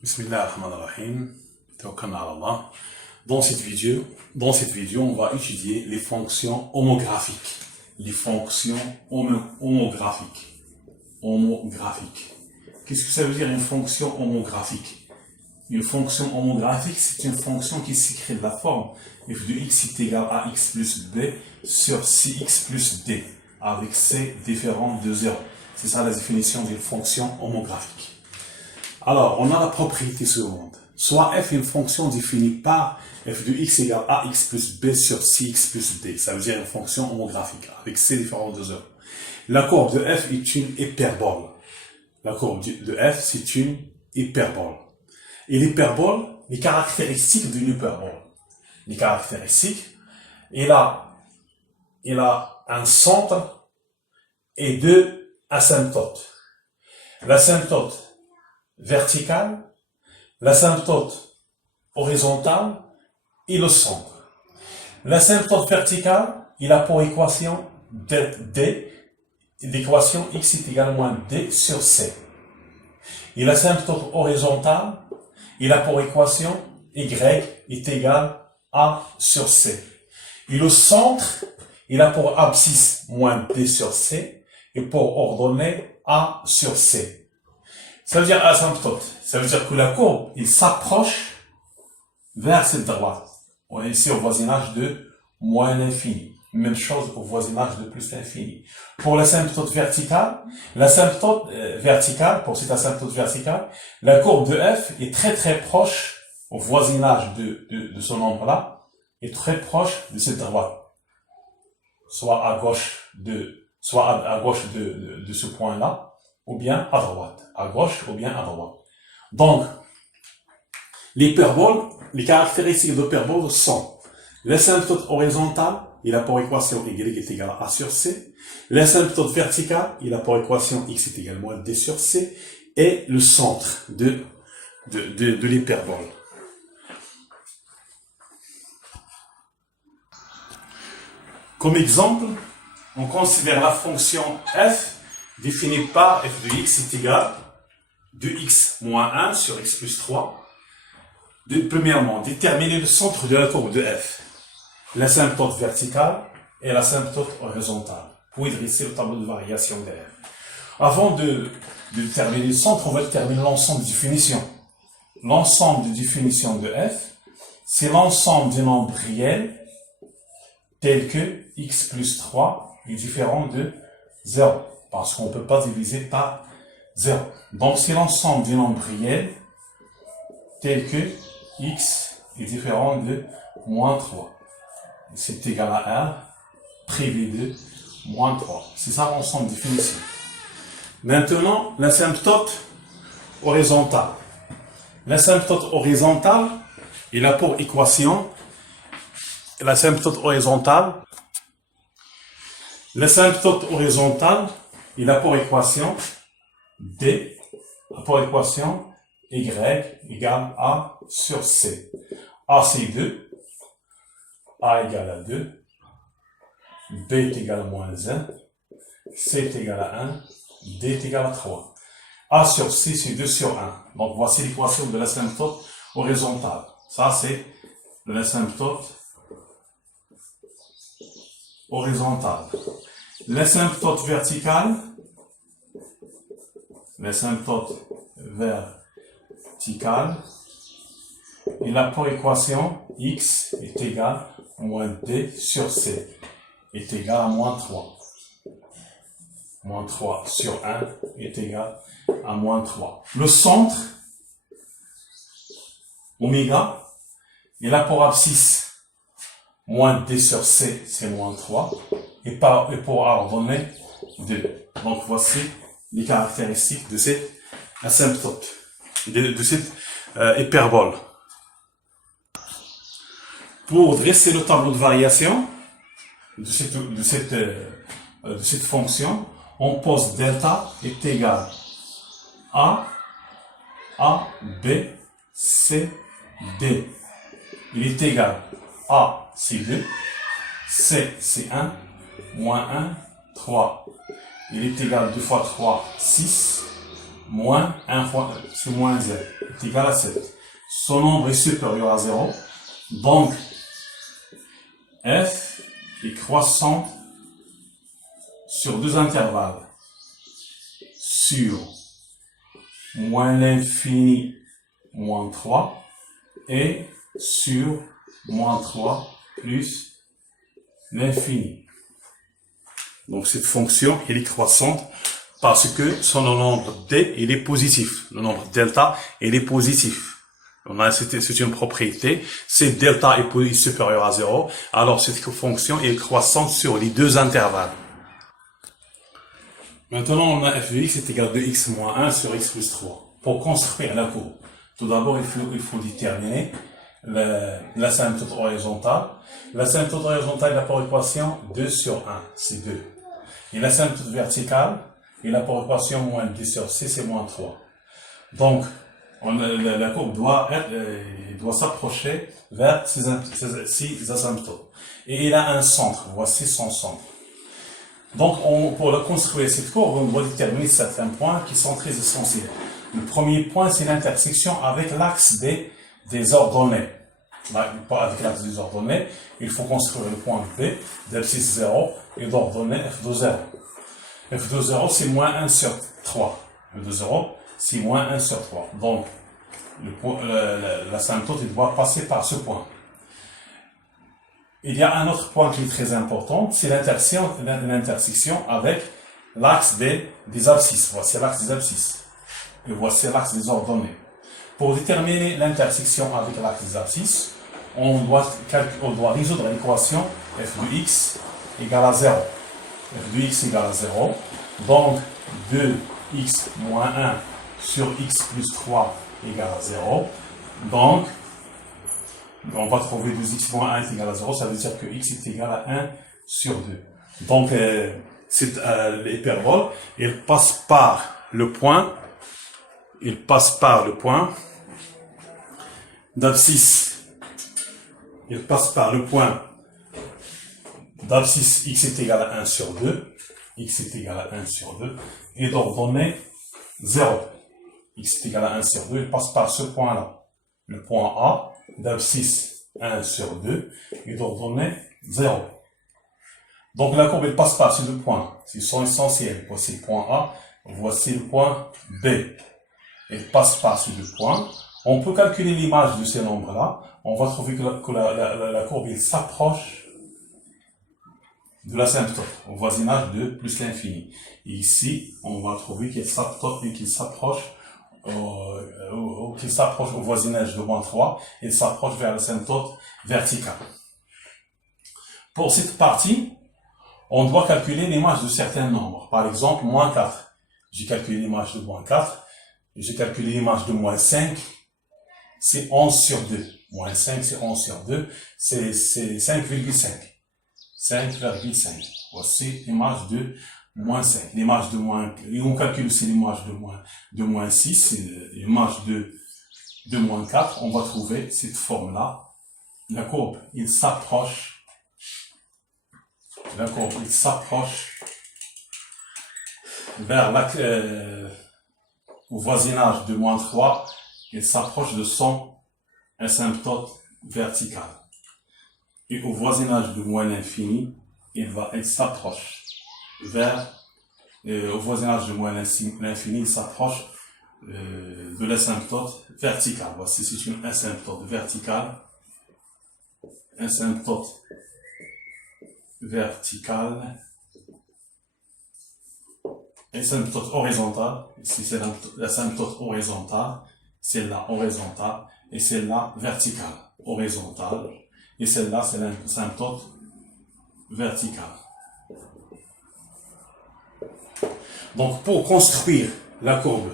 Bismillahirrahmanirrahim. Tawakkalna ala Allah. Dans cette vidéo, on va étudier les fonctions homographiques. Les fonctions homographiques. Homographiques. Qu'est-ce que ça veut dire une fonction homographique? Une fonction homographique, c'est une fonction qui s'écrit de la forme f de x est égal à x plus b sur cx plus d, avec c différent de 0. C'est ça la définition d'une fonction homographique. Alors, on a la propriété suivante. Soit f est une fonction définie par f de x égale à x plus b sur cx plus d. Ça veut dire une fonction homographique, avec c différent de 0. La courbe de f est une hyperbole. La courbe de f, c'est une hyperbole. Et l'hyperbole, les caractéristiques d'une hyperbole. Les caractéristiques, il a un centre et deux asymptotes. L'asymptote verticale, l'asymptote horizontale et le centre. L'asymptote verticale, il a pour équation d, l'équation x est égal à moins d sur c. Et l'asymptote horizontale, il a pour équation y est égal à sur c. Et le centre, il a pour abscisse moins d sur c et pour ordonnée a sur c. Ça veut dire asymptote. Ça veut dire que la courbe, il s'approche vers cette droite. On est ici au voisinage de moins l'infini. Même chose au voisinage de plus l'infini. Pour l'asymptote verticale, pour cette asymptote verticale, la courbe de f est très proche au voisinage de ce nombre-là, est très proche de cette droite. Soit à gauche de ce point-là, ou bien à droite. À gauche ou bien à droite. Donc, l'hyperbole, les caractéristiques de l'hyperbole sont l'asymptote horizontale, il a pour équation y est égal à a sur c. L'asymptote verticale, il a pour équation x est égal à moins d sur c. Et le centre de l'hyperbole. Comme exemple, on considère la fonction f définie par f de x est égal de x moins 1 sur x plus 3. Premièrement, déterminer le centre de la courbe de f, l'asymptote verticale et l'asymptote horizontale, pour dresser le tableau de variation de f. Avant de déterminer le centre, on va déterminer l'ensemble de définitions. L'ensemble de définitions de f, c'est l'ensemble des nombres réels tels que x plus 3 est différent de 0, parce qu'on ne peut pas diviser par 0. Donc c'est l'ensemble des nombres réels tels que x est différent de moins 3. C'est égal à 1 privé de moins 3. C'est ça l'ensemble de définition. Maintenant, l'asymptote horizontale. L'asymptote horizontale, il a pour équation l'asymptote horizontale, il a pour équation d, pour équation y égale a sur c. A c'est 2, a égale à 2, b est égal à moins 1, c est égal à 1, d est égal à 3. A sur c c'est 2 sur 1. Donc voici l'équation de l'asymptote horizontale. Ça c'est l'asymptote horizontale. L'asymptote verticale, il a pour équation x est égal à moins d sur c est égal à moins 3. Moins 3 sur 1 est égal à moins 3. Le centre, oméga, il a pour abscisse moins d sur c, c'est moins 3, et pour ordonner 2. Donc voici les caractéristiques de cette asymptote, de cette hyperbole. Pour dresser le tableau de variation de cette fonction, on pose delta est égal à A, B, C, D. Il est égal à c'est 2, C c'est 1, moins 1, 3. Il est égal à 2 fois 3, 6, moins 1 fois, c'est moins 0, est égal à 7. Son nombre est supérieur à 0, donc f est croissant sur deux intervalles, sur moins l'infini, moins 3, et sur moins 3 plus l'infini. Donc cette fonction, elle est croissante parce que son nombre d, il est positif. Le nombre delta, il est positif. C'est une propriété. Si delta est supérieur à 0, alors cette fonction est croissante sur les deux intervalles. Maintenant, on a f de x est égal à 2x moins 1 sur x plus 3. Pour construire la courbe, tout d'abord, il faut déterminer l'asymptote horizontale. L'asymptote horizontale, il a pour équation 2 sur 1, c'est 2. Et l'asymptote verticale, il a pour équation moins 2 sur c, c'est moins 3. Donc, la courbe doit s'approcher vers ces asymptotes. Et il a un centre, voici son centre. Donc, pour construire cette courbe, on doit déterminer certains points qui sont très essentiels. Le premier point, c'est l'intersection avec l'axe des ordonnées. Avec l'axe des ordonnées, il faut construire le point B, d'abscisse 0, et d'ordonnée f de 0. f de 0, c'est moins 1 sur 3. f de 0, c'est moins 1 sur 3. Donc, l'asymptote, il doit passer par ce point. Il y a un autre point qui est très important, c'est l'intersection avec l'axe des abscisses. Voici l'axe des abscisses. Et voici l'axe des ordonnées. Pour déterminer l'intersection avec l'axe des abscisses, on doit résoudre l'équation f de x égale à 0. f de x égale à 0. Donc, 2x moins 1 sur x plus 3 égale à 0. Donc, on va trouver 2x moins 1 est égal à 0. Ça veut dire que x est égal à 1 sur 2. Donc, l'hyperbole, il passe par le point d'abscisse. Il passe par le point d'abscisse x est égal à 1 sur 2. X est égal à 1 sur 2. Et d'ordonnée 0. X est égal à 1 sur 2. Il passe par ce point-là. Le point A d'abscisse 1 sur 2 et d'ordonnée 0. Donc la courbe elle passe par ces deux points. Ils sont essentiels. Voici le point A. Voici le point B. Elle passe par ces deux points. On peut calculer l'image de ces nombres-là. On va trouver que la courbe s'approche de l'asymptote, au voisinage de plus l'infini. Et ici, on va trouver qu'il s'approche au voisinage de moins 3, il s'approche vers l'asymptote verticale. Pour cette partie, on doit calculer l'image de certains nombres. Par exemple, moins 4. J'ai calculé l'image de moins 4. J'ai calculé l'image de moins 5. C'est 11 sur 2. Moins 5, c'est 11 sur 2. C'est 5,5. 5,5. Voici l'image de moins 5. L'image de moins, et on calcule aussi l'image de moins 6, c'est l'image de moins 4. On va trouver cette forme-là. La courbe, il s'approche vers au voisinage de moins 3, il s'approche de son asymptote vertical. Et au voisinage de moins l'infini, il s'approche vers, au voisinage de moins l'infini, il s'approche de l'asymptote vertical. Voici, c'est une asymptote verticale. Asymptote verticale. Asymptote horizontale. Ici, c'est l'asymptote horizontale. Celle-là horizontale. Et celle-là verticale. Horizontale. Et celle-là, c'est l'asymptote verticale. Donc, pour construire la courbe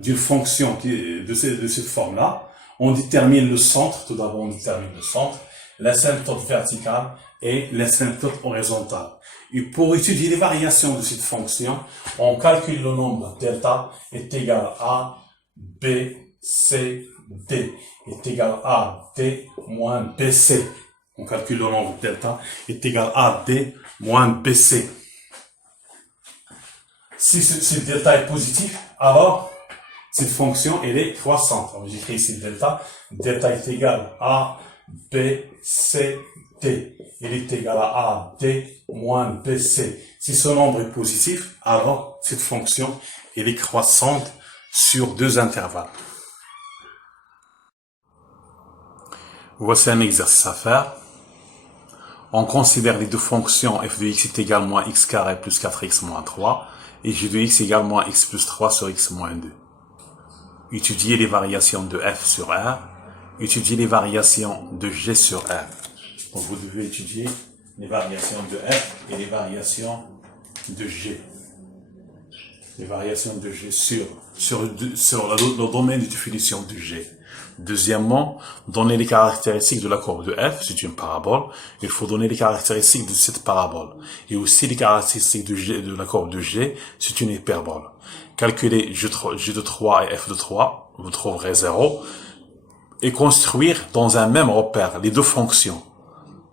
d'une fonction de cette forme-là, on détermine le centre. Tout d'abord, on détermine le centre, l'asymptote verticale et l'asymptote horizontale. Et pour étudier les variations de cette fonction, on calcule le nombre delta est égal à B, C, D est égal à D moins BC. On calcule le nombre delta est égal à D moins BC. Si ce delta est positif, alors Cette fonction, elle est croissante. Alors, j'écris ici delta. Delta est égal à B, C, D. Il est égal à A, D, moins B, C. Si ce nombre est positif, alors cette fonction, elle est croissante sur deux intervalles. Voici un exercice à faire. On considère les deux fonctions f de x est égal à moins x carré plus 4x moins 3 et g de x égale moins x plus 3 sur x moins 2. Étudier les variations de f sur R. Étudier les variations de g sur R. Donc vous devez étudier les variations de f et les variations de g. Les variations de g sur le domaine de définition de g. Deuxièmement, donner les caractéristiques de la courbe de f, c'est une parabole. Il faut donner les caractéristiques de cette parabole. Et aussi les caractéristiques de la courbe de g, c'est une hyperbole. Calculer g de 3 et f de 3, vous trouverez 0. Et construire dans un même repère les deux fonctions.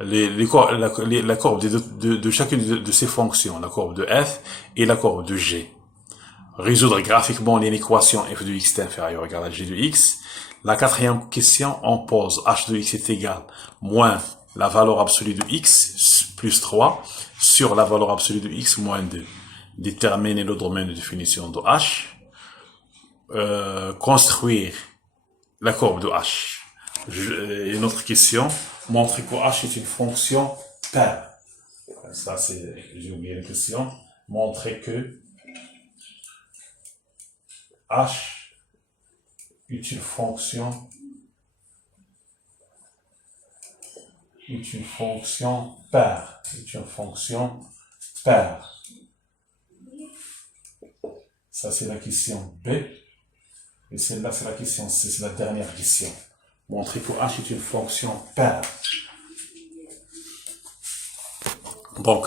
La courbe de chacune de ces fonctions, la courbe de f et la courbe de g. Résoudre graphiquement l'équation f de x est inférieur ou égal à g de x. La quatrième question, on pose h de x est égal moins la valeur absolue de x plus 3 sur la valeur absolue de x moins 2. Déterminer le domaine de définition de h. Construire la courbe de h. Une autre question, montrer que h est une fonction paire. Ça, j'ai oublié la question. Montrer que h est une fonction paire. C'est une fonction paire. Ça, c'est la question B. Et celle-là, c'est la question C, c'est la dernière question. Montrer que h est une fonction paire. Donc,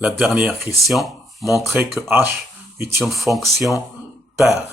la dernière question, montrer que h est une fonction paire.